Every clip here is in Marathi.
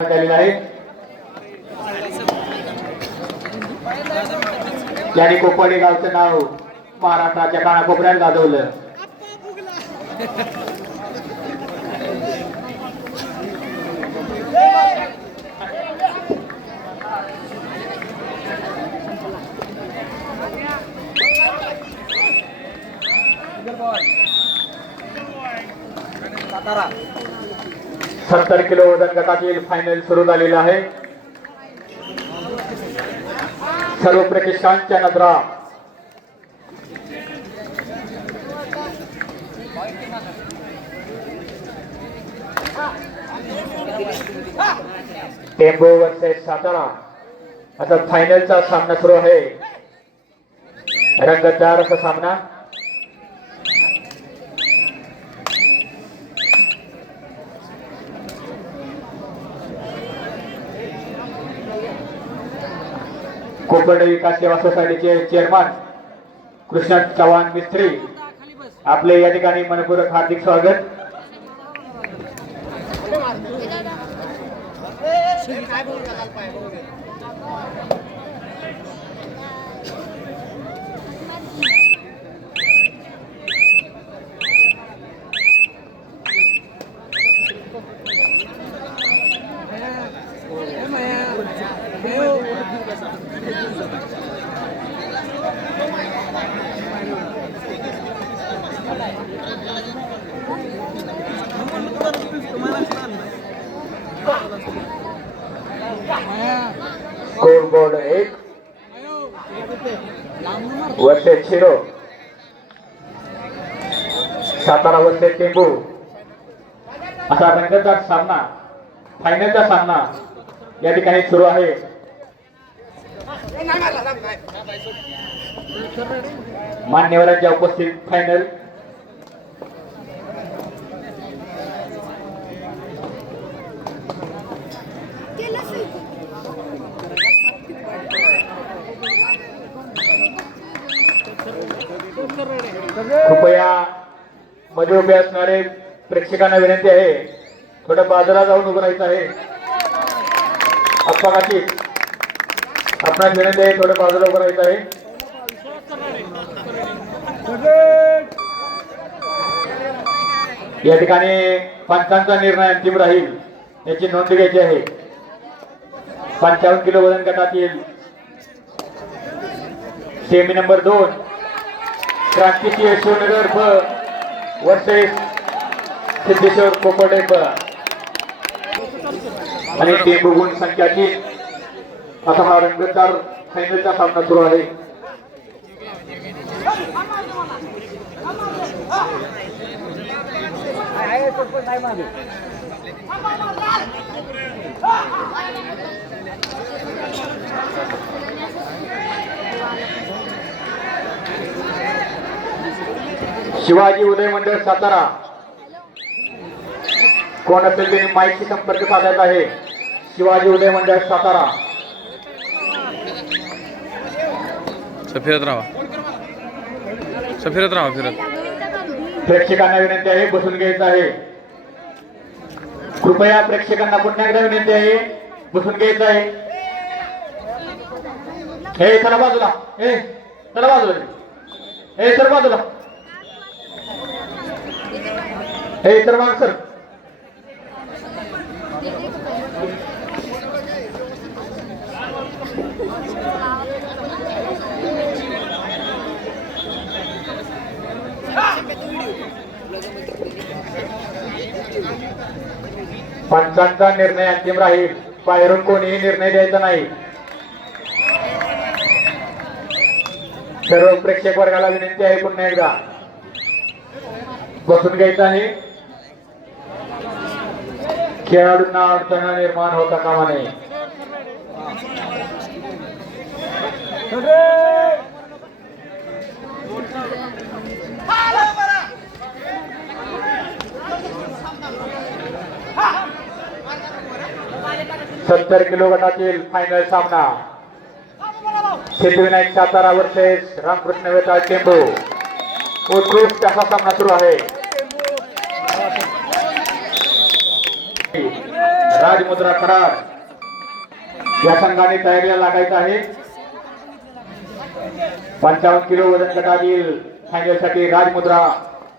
झालेला आहे. त्यांनी गावचं नाव महाराष्ट्राच्या कानाकोपऱ्यात गाजवलं. सत्तर किलो वजन गटातील फायनल सुरू झालेलं आहे. सर्व प्रतिष्ठानच्या नजरा. टेम्बो वर्सेस सातारा. आता फायनलचा सामना सुरू आहे. रंगतदार असा सामना. कोकण विकास सेवा सोसायटीचे चेअरमन कृष्ण चव्हाण मिस्त्री आपले या ठिकाणी मनपूर्वक हार्दिक स्वागत स्कोर बोर्ड एक. वर्षे झिरो सातारा वर्षे टेंबू. असा रंगतदार सामना फायनलचा सामना या ठिकाणी सुरू आहे. मान्यवरांच्या उपस्थित फायनल कृपया मध्ये उभे असणारे प्रेक्षकांना विनंती आहे थोडं बाजारात जाऊन उभं राहायचं आहे. अपघाती आपणास विनंती आहे थोडं बाजारात उभं राहायचं आहे. या ठिकाणी पंचांचा निर्णय अंतिम राहील याची नोंद घ्यायची आहे. पंचावन्न किलो वजन गटातील सेमी नंबर दोन क्रांतिसिंह शिवनगर ब वर्सेस सिद्धेश्वर कोपडे ब. आणि टेंबू गुण संख्या तीन असा हा रंगतदार फायनलचा सामना सुरू आहे. शिवाजी उदय मंडळ सातारा. कोण असेल त्यांनी माहिती संपर्क साधायचा आहे. शिवाजी उदय मंडळ सातारा. फिरत राहा फिरत. राहा फिरत प्रेक्षकांना विनंती आहे बसून घ्यायचं आहे. कृपया प्रेक्षकांना पुन्हा एकदा विनंती आहे बसून घ्यायचं आहे. हे चला बाजूला. हे चला बाजूला. हे सर बाजूला. हे इतर माग सर. पंचांचा निर्णय अंतिम राहील. बाहेरून कोणीही निर्णय द्यायचा नाही. सर्व प्रेक्षक वर्गाला विनंती आहे पुन्हा एकदा. बसून घ्यायचं आहे. खेळाडूंना अडचणा निर्माण होता कामा नये सत्तर किलो गटातील फायनल सामना. सिद्धिविनायक सातारा वर्सेस रामकृष्ण वेताळ टेंबू उत्कृष्ट असा सामना सुरू आहे. राजमुद्रा करार या संघाने तयारीला लागायचं आहे. पंचावन्न किलो वजन गटातील फायनलसाठी राजमुद्रा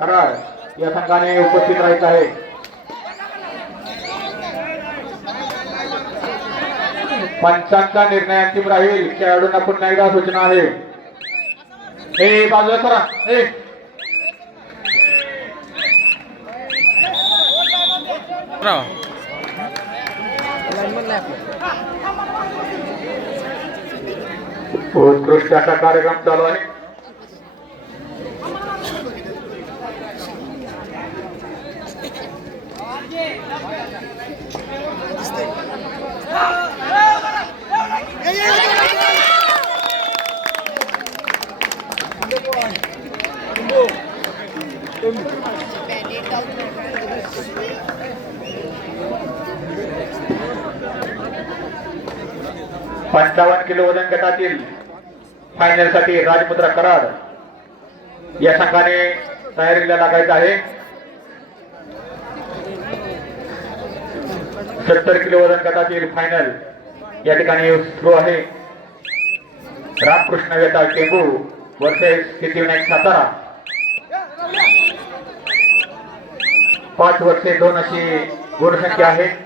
करार या संघाने उपस्थित राहायचं आहे. पंचांचा निर्णय अंतिम राहील. खेळाडूंना पुन्हा एकदा सूचना आहे. ए बाजूला करा ए. राहा उत्कृष्ट असा कार्यक्रम चालू आहे पंचावन्न किलो वजन गटातील फायनलसाठी राजपुत्र कराड या संघाने तयारीला लागायचं आहे. सत्तर किलो वजन गटातील फायनल या ठिकाणी सुरू आहे. रामकृष्ण वेताळ टेंबू वर्सेस सिद्धिविनायक सातारा. पाच वर्षे दोन अशी गुणसंख्या आहे.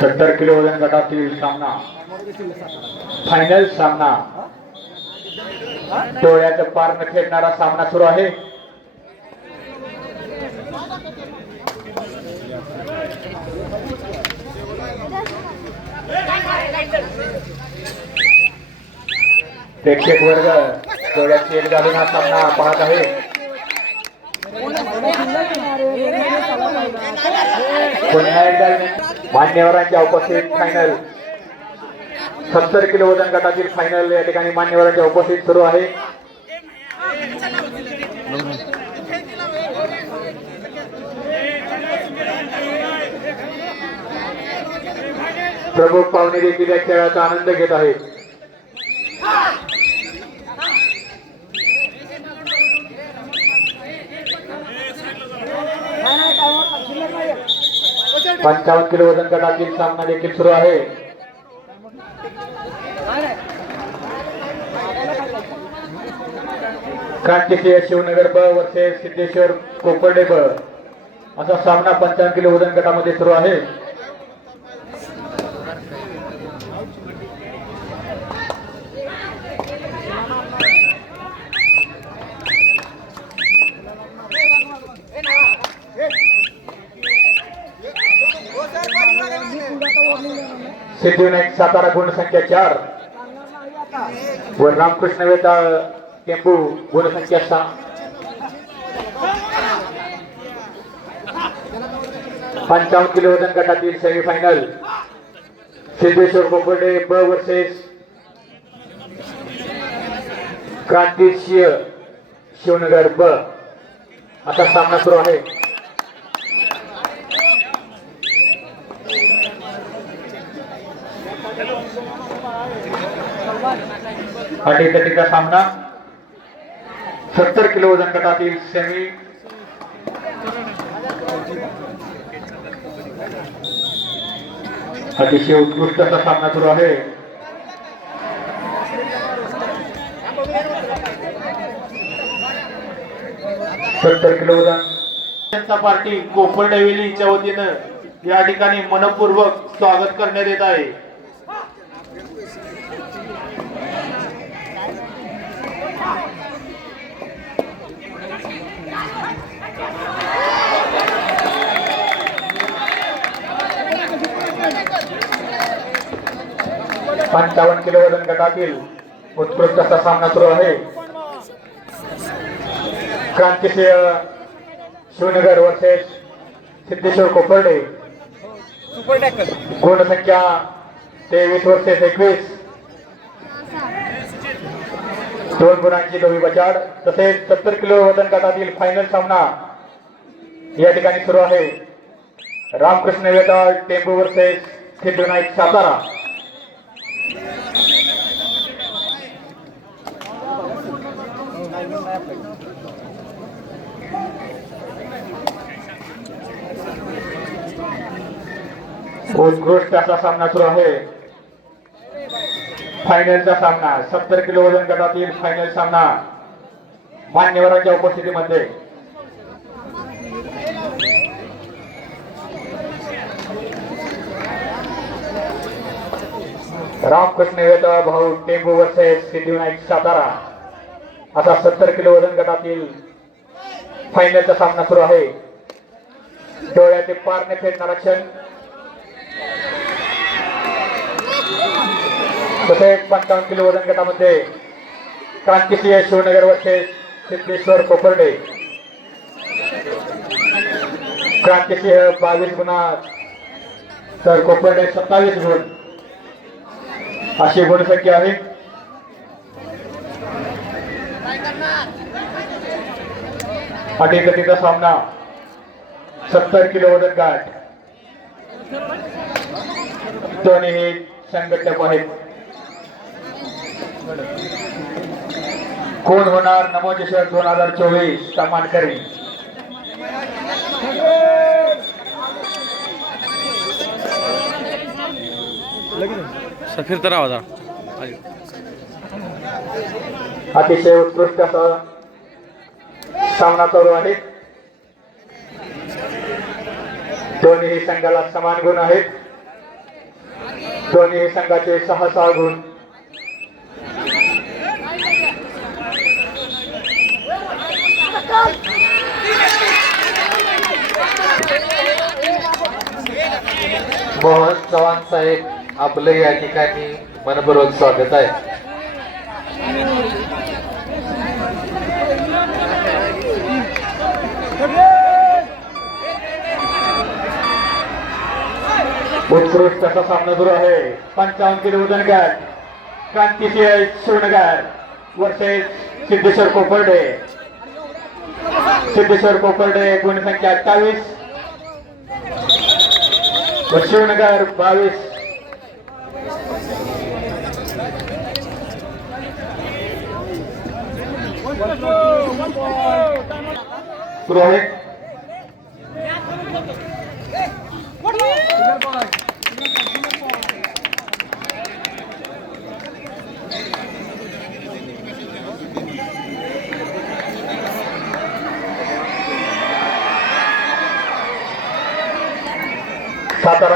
सत्तर किलो वजन गटातील सामना फायनल सामना. डोळ्याचं पार न खेळणारा सामना सुरू आहे. प्रेक्षक वर्ग डोळ्यात एक घालून हा सामना पाहत आहे. पुन्हा एकदा मान्यवरांच्या उपस्थित फायनल सत्तर किलो वजन गटातील फायनल या ठिकाणी मान्यवरांच्या उपस्थित सुरू आहे. प्रमुख पाहुणे देखील या खेळाचा आनंद घेत आहेत. पंचावन्न किलो वजन गटातील सामना देखील सुरू आहे. क्रांतिसिंह शिवनगर ब वर्षे सिद्धेश्वर कोपर्डे ब असा सामना पंचावन्न किलो वजन गटामध्ये सुरू आहे. सिद्धिविनायक सातारा गुणसंख्या चार. व रामकृष्ण वेताळ टेंबू गुणसंख्या सहा. पंचावन्न किलो वजन गटातील सेमीफायनल सिद्धेश्वर कोपर्डे ब वर्सेस क्रांतिसिंह शिवनगर ब. असा सामना सुरू आहे. अटीतटीचा सामना. सत्तर किलो वजन गटातील सेमी अतिशय उत्कृष्ट असा सामना सुरू आहे. सत्तर किलो वजन. जनता पार्टी कोपर डेव्हिलीच्या वतीनं या ठिकाणी मनपूर्वक स्वागत करण्यात येत आहे. पंचावन्न किलो वजन गटातील उत्कृष्ट असा सामना सुरू आहे. क्रांतिसिंह शिवनगर वर्सेस सिद्धेश्वर कोपर्डे. गुणसंख्या तेवीस वर्सेस एकवीस. दोन गुणांची दोन्ही बचाड. तसेच सत्तर किलो वजन गटातील फायनल सामना या ठिकाणी सुरू आहे. रामकृष्ण वेताळ टेंबू वर्सेस सिद्धनाईक सातारा. उत्कृष्ट असा सामना सुरू आहे. फायनलचा सामना सत्तर किलो वजन गटातील फायनल सामना मान्यवरांच्या उपस्थितीमध्ये. रामकृष्ण वेदा भाऊ टेंबू वर्सेस सिद्धिविनायक सातारा. असा सत्तर किलो वजन गटातील फायनलचा सामना सुरू आहे. डोळ्याचे पारणे फेडणारा क्षण तसेच पंचावन्न किलो वजन गटामध्ये क्रांतिसिंह शिवनगर वर्षेस सिद्धेश्वर कोपर्डे. क्रांतिसिंह बावीस गुणात तर कोपर्डे सत्तावीस गुण. अशी गुणसंख्या आहे. अटीतटीचा सामना सत्तर किलो वजन गाठ. दोन्ही संघटक आहेत. कोण होणार? नमोचषक दोन हजार चोवीस. सन्मान करी सफीर तर आली. अतिशय उत्कृष्ट असा सामना चालू आहे दोन्ही संघाला समान गुण आहेत. दोन्ही संघाचे सहा सहा गुण. मोहन चव्हाण साहेब आपलं मनपूर्वक स्वागत आहे. उत्कृष्ट असा सामना सुरू आहे. पंचावन्न किलो वज़न गट क्रांतिसिंह शिवनगर वर्सेस सिद्धेश्वर कोपर्डे. सिद्धेश्वर कोपर्डे गुणसंख्या अठ्ठावीस व शिवनगर बावीस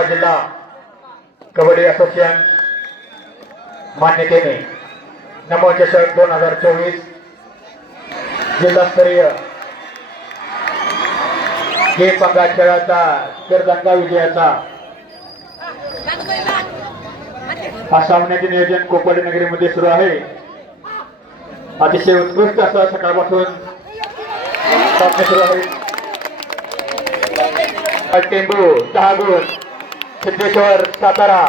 जिल्हा कबड्डी असोसिएशन मान्यतेने नमोचषक दोन हजार चोवीस जिल्हास्तरीय हे पंगा खेळाचा किरदंगा विजयाचा हा सामन्याचे नियोजन कोपर्डी नगरीमध्ये सुरू आहे. अतिशय उत्कृष्ट असा सकाळपासून सामने सुरू आहे. टेंबू दहा गुण. सिद्धेश्वर सातारा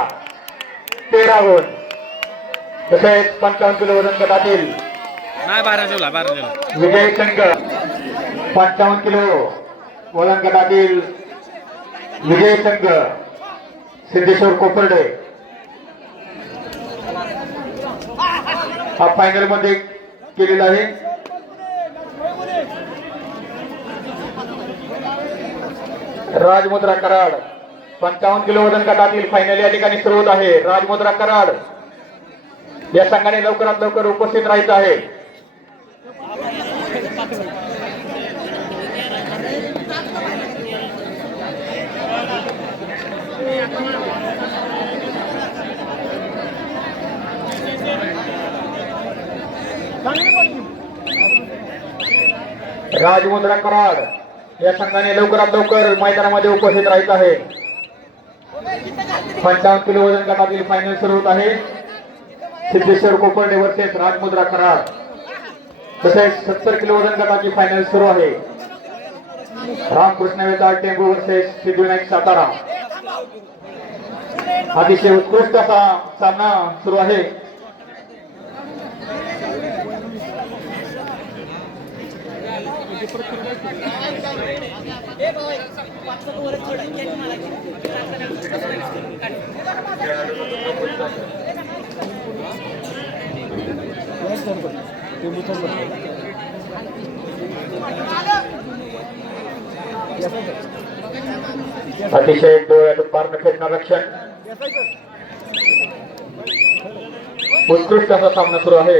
तेरा गुण तसेच पंचावन्न किलो वजन गटातील नाही बाहेर जेवला बाहेर जेवला विजय संघ पंचावन्न किलो वजन गटातील विजय संघ सिद्धेश्वर कोपर्डे. हा फायनलमध्ये केलेला आहे. राजमुद्रा कराड पंचावन्न किलो वजन गटातील फायनल या ठिकाणी सुरू होत आहे. राजमुद्रा कराड. या संघाने लवकरात लवकर उपस्थित राहायचं आहे. राजमुद्रा कराड. या संघाने लवकरात लवकर मैदानामध्ये उपस्थित राहायचं आहे. पंचावन्न किलो वजन गटातील फायनल सुरू होत आहे. सिद्धेश्वर कोपर्डे वर्सेस राजमुद्रा करार तसेच सत्तर किलो वजन गटाची फायनल सुरू आहे. रामकृष्ण वेताळ टेंबू वर्सेस सिद्धिविनायक सातारा अतिशय उत्कृष्ट असा सामना सुरू आहे. अतिशय डोळ्यात पारण फेकणार रक्षण उत्कृष्ट असा सामना सुरू आहे.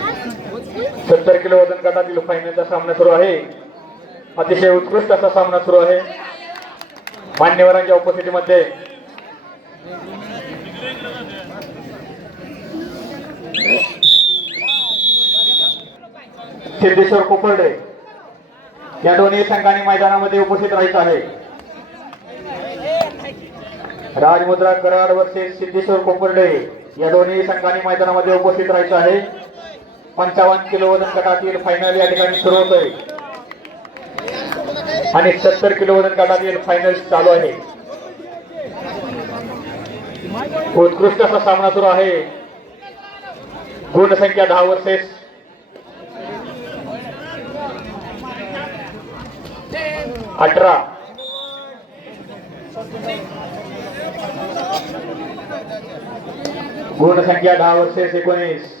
सत्तर किलो वजन गटातील फायनलचा सामना सुरू आहे. अतिशय उत्कृष्ट असा सामना सुरू आहे. मान्यवरांच्या उपस्थितीमध्ये. सिद्धेश्वर कोपर्डे या दोन्ही संघाने मैदानामध्ये उपस्थित राहायचं आहे. राजमुद्रा कराड वर्सेस सिद्धेश्वर कोपर्डे या दोन्ही संघाने मैदानामध्ये उपस्थित राहायचं आहे. पंचावन्न किलो वजन गटातील फायनल या ठिकाणी सुरू होत आहे आणि सत्तर किलो वजन गटातील फायनल चालू आहे. उत्कृष्ट असा सामना सुरू आहे. गुणसंख्या दहा वर्सेस. अठरा. गुणसंख्या दहा वर्सेस एकोणीस.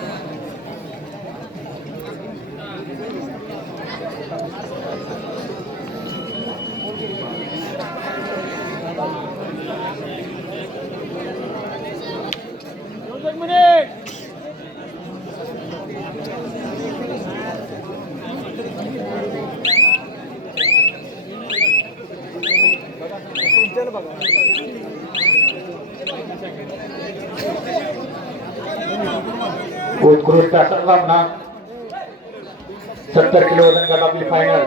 सामना सत्तर किलो वजन गटातील फायनल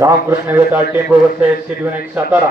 रामकृष्ण वेताळ टेंबू वर्सेस सिद्धविनायक सातारा.